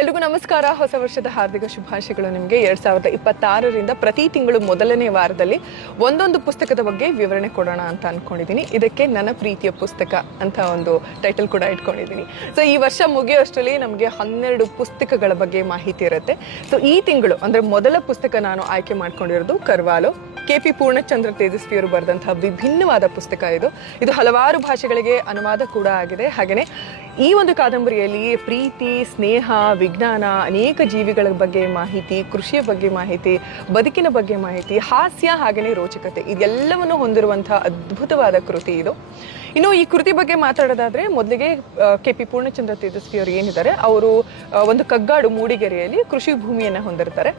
ಎಲ್ರಿಗೂ ನಮಸ್ಕಾರ. ಹೊಸ ವರ್ಷದ ಹಾರ್ದಿಕ ಶುಭಾಶಯಗಳು ನಿಮಗೆ. 2026ರಿಂದ ಪ್ರತಿ ತಿಂಗಳು ಮೊದಲನೇ ವಾರದಲ್ಲಿ ಒಂದೊಂದು ಪುಸ್ತಕದ ಬಗ್ಗೆ ವಿವರಣೆ ಕೊಡೋಣ ಅಂತ ಅನ್ಕೊಂಡಿದ್ದೀನಿ. ಇದಕ್ಕೆ ನನ್ನ ಪ್ರೀತಿಯ ಪುಸ್ತಕ ಅಂತ ಒಂದು ಟೈಟಲ್ ಕೂಡ ಇಟ್ಕೊಂಡಿದ್ದೀನಿ. ಸೊ ಈ ವರ್ಷ ಮುಗಿಯೋಷ್ಟರಲ್ಲಿ ನಮಗೆ 12 ಪುಸ್ತಕಗಳ ಬಗ್ಗೆ ಮಾಹಿತಿ ಇರುತ್ತೆ. ಸೊ ಈ ತಿಂಗಳು ಅಂದರೆ ಮೊದಲ ಪುಸ್ತಕ ನಾನು ಆಯ್ಕೆ ಮಾಡ್ಕೊಂಡಿರೋದು ಕರ್ವಾಲೋ. KP ಪೂರ್ಣಚಂದ್ರ ತೇಜಸ್ವಿ ಅವರು ಬರೆದಂತಹ ವಿಭಿನ್ನವಾದ ಪುಸ್ತಕ ಇದು ಹಲವಾರು ಭಾಷೆಗಳಿಗೆ ಅನುವಾದ ಕೂಡ ಆಗಿದೆ. ಹಾಗೆಯೇ ಈ ಒಂದು ಕಾದಂಬರಿಯಲ್ಲಿ ಪ್ರೀತಿ, ಸ್ನೇಹ, ವಿಜ್ಞಾನ, ಅನೇಕ ಜೀವಿಗಳ ಬಗ್ಗೆ ಮಾಹಿತಿ, ಕೃಷಿಯ ಬಗ್ಗೆ ಮಾಹಿತಿ, ಬದುಕಿನ ಬಗ್ಗೆ ಮಾಹಿತಿ, ಹಾಸ್ಯ ಹಾಗೆಯೇ ರೋಚಕತೆ ಇದೆಲ್ಲವನ್ನು ಹೊಂದಿರುವಂತಹ ಅದ್ಭುತವಾದ ಕೃತಿ ಇದು. ಇನ್ನು ಈ ಕೃತಿ ಬಗ್ಗೆ ಮಾತಾಡೋದಾದ್ರೆ ಮೊದಲಿಗೆ KP ಪೂರ್ಣಚಂದ್ರ ತೇಜಸ್ವಿ ಅವರು ಏನಿದ್ದಾರೆ, ಅವರು ಒಂದು ಕಗ್ಗಾಡು ಮೂಡಿಗೆರೆಯಲ್ಲಿ ಕೃಷಿ ಭೂಮಿಯನ್ನು ಹೊಂದಿರ್ತಾರೆ.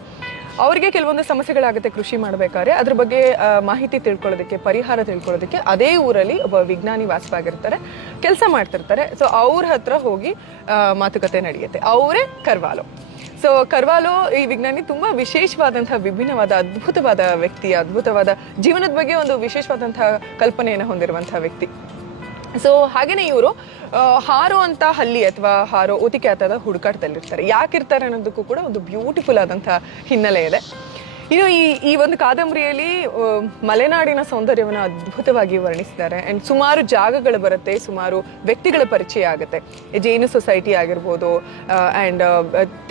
ಅವರಿಗೆ ಕೆಲವೊಂದು ಸಮಸ್ಯೆಗಳಾಗುತ್ತೆ ಕೃಷಿ ಮಾಡಬೇಕಾದ್ರೆ. ಅದ್ರ ಬಗ್ಗೆ ಮಾಹಿತಿ ತಿಳ್ಕೊಳ್ಳೋದಕ್ಕೆ, ಪರಿಹಾರ ತಿಳ್ಕೊಳ್ಳೋದಕ್ಕೆ ಅದೇ ಊರಲ್ಲಿ ಒಬ್ಬ ವಿಜ್ಞಾನಿ ವಾಸವಾಗಿರ್ತಾರೆ, ಕೆಲಸ ಮಾಡ್ತಿರ್ತಾರೆ. ಸೊ ಅವ್ರ ಹತ್ರ ಹೋಗಿ ಮಾತುಕತೆ ನಡೆಯುತ್ತೆ. ಅವರೇ ಕರ್ವಾಲೋ. ಸೊ ಕರ್ವಾಲೋ ಈ ವಿಜ್ಞಾನಿ ತುಂಬ ವಿಶೇಷವಾದಂತಹ, ವಿಭಿನ್ನವಾದ, ಅದ್ಭುತವಾದ ವ್ಯಕ್ತಿ, ಅದ್ಭುತವಾದ ಜೀವನದ ಬಗ್ಗೆ ಒಂದು ವಿಶೇಷವಾದಂತಹ ಕಲ್ಪನೆಯನ್ನು ಹೊಂದಿರುವಂತಹ ವ್ಯಕ್ತಿ. ಸೊ ಹಾಗೆಯೇ ಇವರು ಹಾರೋ ಅಂತ ಹಲ್ಲಿ ಅಥವಾ ಹಾರೋ ಓತಿಕ್ಯಾತದ ಹುಡುಕಾಟದಲ್ಲಿರ್ತಾರೆ. ಯಾಕಿರ್ತಾರೆ ಅನ್ನೋದಕ್ಕೂ ಕೂಡ ಒಂದು ಬ್ಯೂಟಿಫುಲ್ ಆದಂತಹ ಹಿನ್ನೆಲೆ ಇದೆ. ಇನ್ನು ಈ ಒಂದು ಕಾದಂಬರಿಯಲ್ಲಿ ಮಲೆನಾಡಿನ ಸೌಂದರ್ಯವನ್ನು ಅದ್ಭುತವಾಗಿ ವರ್ಣಿಸಿದ್ದಾರೆ. ಆ್ಯಂಡ್ ಸುಮಾರು ಜಾಗಗಳು ಬರುತ್ತೆ, ಸುಮಾರು ವ್ಯಕ್ತಿಗಳ ಪರಿಚಯ ಆಗುತ್ತೆ. ಜೇನು ಸೊಸೈಟಿ ಆಗಿರ್ಬೋದು, ಆ್ಯಂಡ್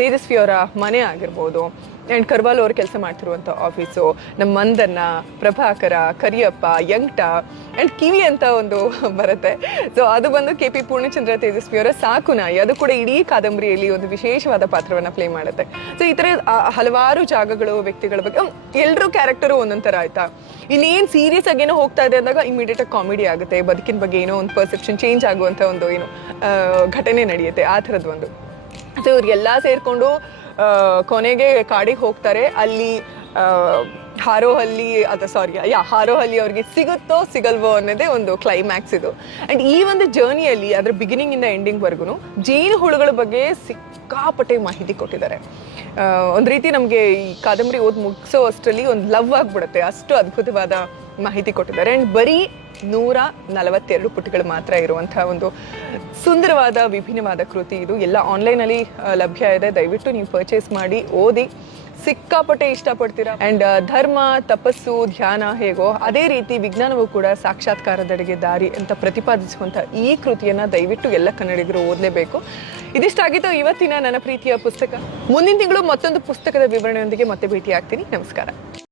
ತೇಜಸ್ವಿ ಅವರ ಮನೆ ಆಗಿರ್ಬೋದು, ಆ್ಯಂಡ್ ಕರ್ವಾಲೋ ಅವರು ಕೆಲಸ ಮಾಡ್ತಿರುವಂಥ ಆಫೀಸು, ನಮ್ಮ ಮಂದನ್ನ, ಪ್ರಭಾಕರ, ಕರಿಯಪ್ಪ, ಯಂಗ್ಟ ಆ್ಯಂಡ್ ಕಿವಿ ಅಂತ ಒಂದು ಬರುತ್ತೆ. ಸೊ ಅದು ಬಂದು KP ಪೂರ್ಣಚಂದ್ರ ತೇಜಸ್ವಿ ಅವರ ಸಾಕು ನಾಯಿ. ಅದು ಕೂಡ ಇಡೀ ಕಾದಂಬರಿಯಲ್ಲಿ ಒಂದು ವಿಶೇಷವಾದ ಪಾತ್ರವನ್ನು ಪ್ಲೇ ಮಾಡುತ್ತೆ. ಸೊ ಈ ಥರ ಹಲವಾರು ಜಾಗಗಳು, ವ್ಯಕ್ತಿಗಳ ಬಗ್ಗೆ ಎಲ್ಲರೂ ಕ್ಯಾರೆಕ್ಟರು ಒಂದೊಂದು ಥರ ಆಯ್ತಾ. ಇನ್ನೇನು ಸೀರಿಯಸ್ ಆಗೇನೋ ಹೋಗ್ತಾ ಇದೆ ಅಂದಾಗ ಇಮಿಡಿಯೇಟಾಗಿ ಕಾಮಿಡಿ ಆಗುತ್ತೆ, ಬದುಕಿನ ಬಗ್ಗೆ ಏನೋ ಒಂದು ಪರ್ಸೆಪ್ಷನ್ ಚೇಂಜ್ ಆಗುವಂಥ ಒಂದು ಏನು ಘಟನೆ ನಡೆಯುತ್ತೆ, ಆ ಥರದ್ದು ಒಂದು. ಸೊ ಇವ್ರಿಗೆಲ್ಲ ಸೇರಿಕೊಂಡು ಕೊನೆಗೆ ಕಾಡಿಗೆ ಹೋಗ್ತಾರೆ. ಅಲ್ಲಿ ಹಾರೋ ಹಲ್ಲಿ ಅವ್ರಿಗೆ ಸಿಗುತ್ತೋ ಸಿಗಲ್ವೋ ಅನ್ನೋದೇ ಒಂದು ಕ್ಲೈಮ್ಯಾಕ್ಸ್ ಇದು. ಆ್ಯಂಡ್ ಈ ಒಂದು ಜರ್ನಿಯಲ್ಲಿ ಅದರ ಬಿಗಿನಿಂಗಿಂದ ಎಂಡಿಂಗ್ವರೆಗೂ ಜೇನು ಹುಳುಗಳ ಬಗ್ಗೆ ಸಿಕ್ಕಾಪಟ್ಟೆ ಮಾಹಿತಿ ಕೊಟ್ಟಿದ್ದಾರೆ. ಒಂದು ರೀತಿ ನಮಗೆ ಈ ಕಾದಂಬರಿ ಮುಗಿಸೋ ಅಷ್ಟರಲ್ಲಿ ಒಂದು ಲವ್ ಆಗಿಬಿಡುತ್ತೆ, ಅಷ್ಟು ಅದ್ಭುತವಾದ ಮಾಹಿತಿ ಕೊಟ್ಟಿದ್ದಾರೆ. ಆ್ಯಂಡ್ ಬರೀ 142 ಪುಟಗಳು ಮಾತ್ರ ಇರುವಂತಹ ಒಂದು ಸುಂದರವಾದ, ವಿಭಿನ್ನವಾದ ಕೃತಿ ಇದು. ಎಲ್ಲ ಆನ್ಲೈನಲ್ಲಿ ಲಭ್ಯ ಇದೆ. ದಯವಿಟ್ಟು ನೀವು ಪರ್ಚೇಸ್ ಮಾಡಿ, ಓದಿ, ಸಿಕ್ಕಾಪಟ್ಟೆ ಇಷ್ಟಪಡ್ತೀರಾ. ಆ್ಯಂಡ್ ಧರ್ಮ, ತಪಸ್ಸು, ಧ್ಯಾನ ಹೇಗೋ ಅದೇ ರೀತಿ ವಿಜ್ಞಾನವೂ ಕೂಡ ಸಾಕ್ಷಾತ್ಕಾರದೆಡೆಗೆ ದಾರಿ ಅಂತ ಪ್ರತಿಪಾದಿಸುವಂಥ ಈ ಕೃತಿಯನ್ನು ದಯವಿಟ್ಟು ಎಲ್ಲ ಕನ್ನಡಿಗರು ಓದಲೇಬೇಕು. ಇದಿಷ್ಟಾಗಿತ್ತು ಇವತ್ತಿನ ನನ್ನ ಪ್ರೀತಿಯ ಪುಸ್ತಕ. ಮುಂದಿನ ತಿಂಗಳು ಮತ್ತೊಂದು ಪುಸ್ತಕದ ವಿವರಣೆಯೊಂದಿಗೆ ಮತ್ತೆ ಭೇಟಿ ಆಗ್ತೀನಿ. ನಮಸ್ಕಾರ.